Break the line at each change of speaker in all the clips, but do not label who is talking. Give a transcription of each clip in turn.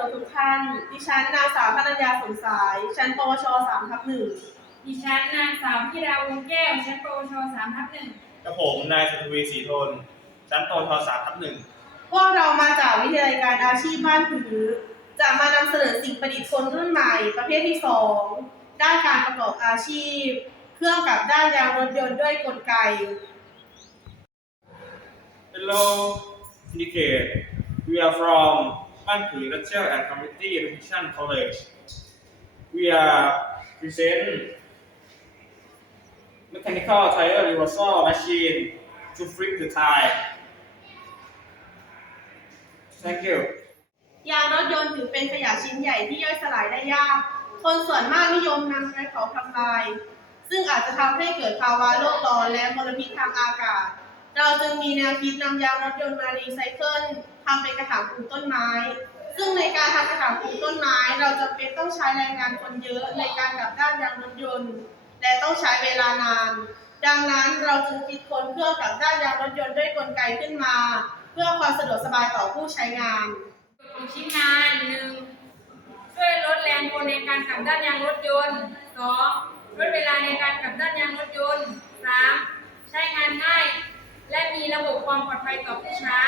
รทุกท่าน ดิฉันนางสาวพนัญญาสมสาย ชั้นปวช3ทับหนึ่ง
ดิฉันนางสาวพิราวงแก้ว ชั้นปวชสามทับหนึ่ง
กับผมนายสุทวีศรีทน ชั้นปทสามทับหนึ่ง
พวกเรามาจากวิทยาลัยการอาชีพบ้านผือ จะมานำเสนอสิ่งประดิษฐ์คนรุ่นใหม่ ประเภทที่2ด้านการประกอบอาชีพ เครื่องกับด้านยางรถยนต์ด้วยกลไก
Hello Syndicate we are from บ้านผือ Industrial and Community Education College we are present mechanical tire reversal machine to flip the tire thank you
ยางรถยนต์ถือเป็นขยะชิ้นใหญ่ที่ย่อยสลายได้ยาก คนส่วนมากนิยมนำไปเผาทำลาย ซึ่งอาจจะทำให้เกิดภาวะโลกร้อนและมลพิษทางอากาศ เราจึงมีแนวคิดนำยางรถยนต์มารีไซเคิลทำเป็นกระถางปลูกต้นไม้ ซึ่งในการทำกระถางปลูกต้นไม้ เราจะเป็นต้องใช้แรงงานคนเยอะในการกลับด้านยางรถยนต์ และต้องใช้เวลานาน ดังนั้นเราจึงคิดค้นเครื่องกลับด้านยางรถยนต์ด้วยกลไกขึ้นมา เพื่อความสะดวกสบายต่อผู้ใช้งาน
ของชิ้นงานหนึ่งช่วยลดแรงกลในการกลับด้านยางรถยนต์สองลดเวลาในการกลับด้านยางรถยนต์สามใช้งานง่าย และมีระบบ ความปลอดภัยต่อผู้ใช้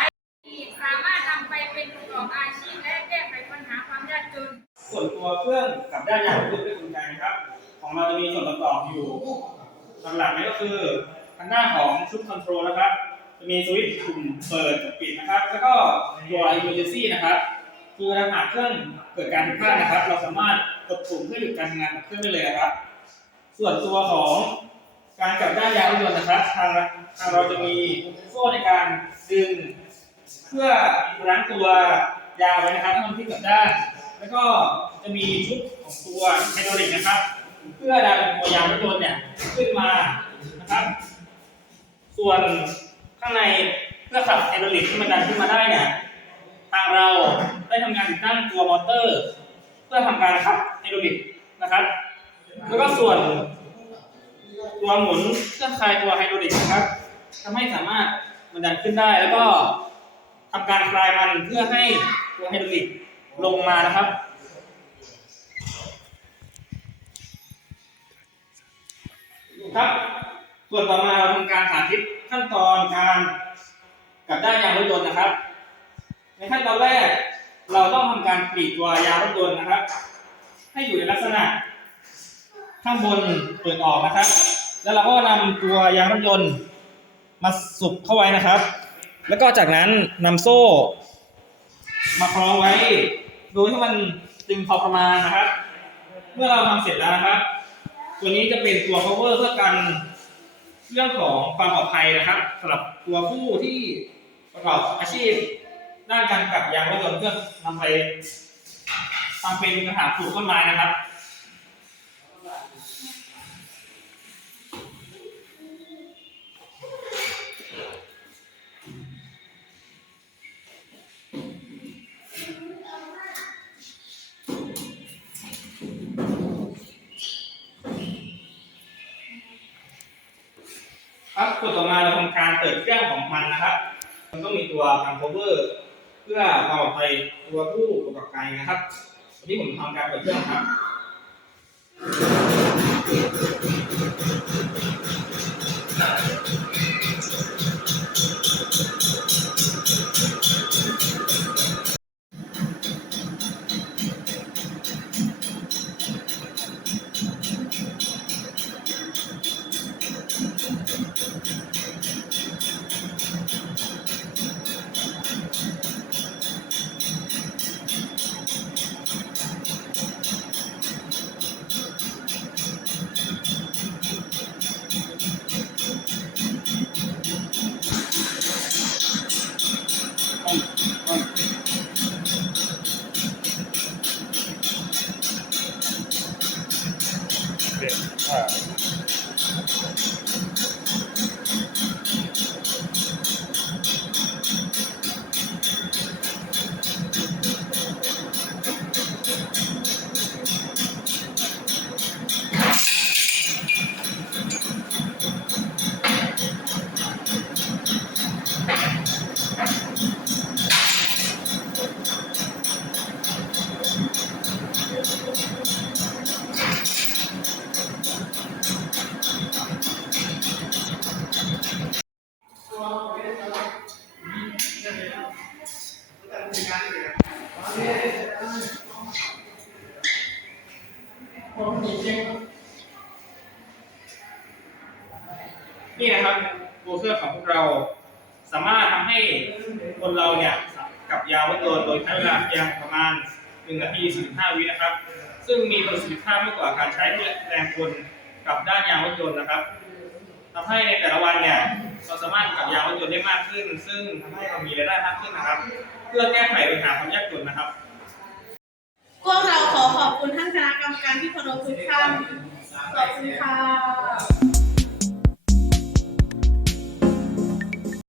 สามารถนำไปเป็นประกอบอาชีพและแก้ไขปัญหาความยากจน
ส่วนตัวเครื่องกับด้านยางรถยนต์ด้วยกลไกนะครับ ของเราจะมีส่วนประกอบอยู่หลักๆนี่ก็คือทางด้านของชุดคอนโทรลนะครับ จะมีสวิตช์ปุ่มเปิดปิดนะครับ แล้วก็ตัว emergency นะครับ คือถ้าหากเครื่องเกิดการผิดพลาดนะครับ เราสามารถกดปุ่มเพื่อหยุดการทำงานของเครื่องได้เลยนะครับ ส่วนตัวของ การกลับด้านยางรถยนต์นะครับทางทางเราจะมีโซ่ในการดึงเพื่อรั้งตัวยางไว้นะครับให้มันพลิกกลับด้าน แล้วก็จะมีชุดของตัวไฮดรอลิกนะครับ เพื่อดันตัวยางรถยนต์เนี่ยขึ้นมานะครับ ส่วนข้างในเพื่อขับไฮดรอลิกที่มันดันขึ้นมาได้เนี่ยทางเราได้ทำการติดตั้งตัวมอเตอร์ เพื่อทำการขับไฮดรอลิกนะครับ แล้วก็ส่วน ตัวหมุนเครื่องคลายตัวไฮดรอลิกนะครับทำให้สามารถมันดันขึ้นได้ แล้วก็ทำการคลายมันเพื่อให้ตัวไฮดรอลิกลงมานะครับครับ ส่วนต่อมาเราทำการสาธิตขั้นตอนการกับด้านยางรถยนต์นะครับ ในขั้นตอนแรกเราต้องทำการกรีดตัวยางรถยนต์นะครับ ให้อยู่ในลักษณะ ข้างบนเปิดออกนะครับ แล้วเราก็นำตัวยางรถยนต์มาสุบเข้าไว้นะครับ แล้วก็จากนั้นนำโซ่ มาคล้องไว้โดยที่มันตึงพอประมาณนะครับ เมื่อเราทำเสร็จแล้วนะครับ ตัวนี้จะเป็นตัว cover เพื่อกันเรื่องของความปลอดภัยนะครับสำหรับตัวผู้ที่ประกอบอาชีพด้านการกลับยางรถยนต์เพื่อนำไปทำเป็นกระถางปลูกต้นไม้นะครับ ส่วนต่อมาเราทำการเปิดเครื่องของมันนะครับ มันต้องมีตัวการ cover เพื่อความปลอดภัยตัวผู้ประกอบการนะครับที่ผมทำการเปิดเครื่องครับ นี่นะครับตัวเกอร์ของพวกเรา สามารถทำให้คนเราเนี่ยกับยาวัตโดโดยใช้เวลาเพียงประมาณ1นาที45วินะครับ ซึ่งมีประสิทธิภาพมากกว่าการใช้แรงคนกับด้านยางรถย์นะครับทำให้ในแต่ละวันเนี่ย เราสามารถกับยางรถยนต์ได้มากขึ้น ซึ่งทำให้เรามีรายได้มากขึ้นนะครับ เพื่อแก้ไขปัญหาความยากจนนะครับ
พวกเราขอขอบคุณท่านคณะกรรมการที่เคารพทุกท่านขอบคุณค่ะ